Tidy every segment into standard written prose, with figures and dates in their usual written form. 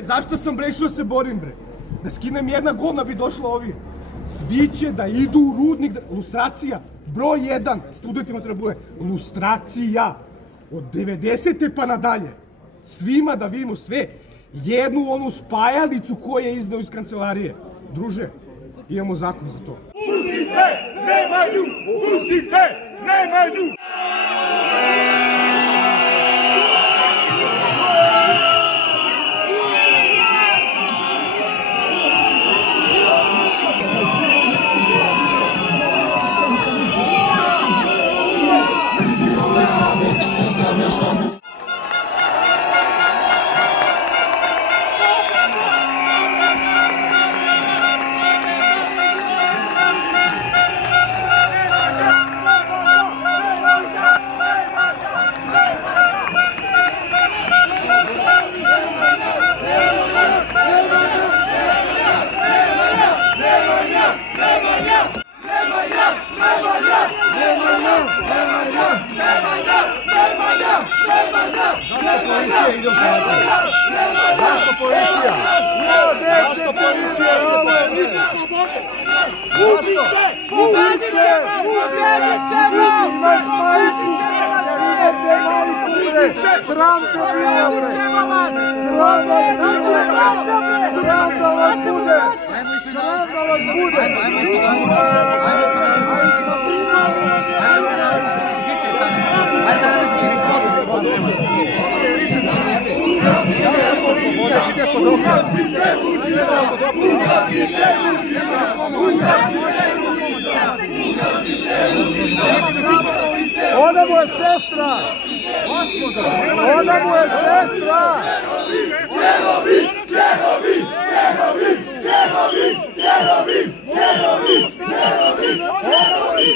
Čekaj, zašto sam bre išao da se borim bre? Da skinem jedna govna bi došla ovi. Svi će da idu u rudnik, lustracija, broj 1, studentima treba bude, lustracija, od 90. pa nadalje, svima da vidimo sve, jednu onu spajalicu koju je izneo iz kancelarije. Druže, imamo zakon za to. Pustite, Nemanju! Pustite, Nemanju! Zašto policija? Zašto policija? Ovo je više slobode! Zašto? Ubiće! Imaš majicu! Idete majicu, bre! Sram te bilo, bre! Sram da vas bude! Sram da vas bude! Ona mu je sestra! Ona mu je sestra! Kerovi! Kerovi! Kerovi! Kerovi! Kerovi! Kerovi! Kerovi!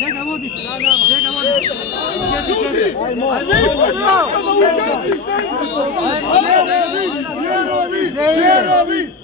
Njega vodi! Njega vodi! Ljudi! Vjerovi! Vjerovi! Vjerovi!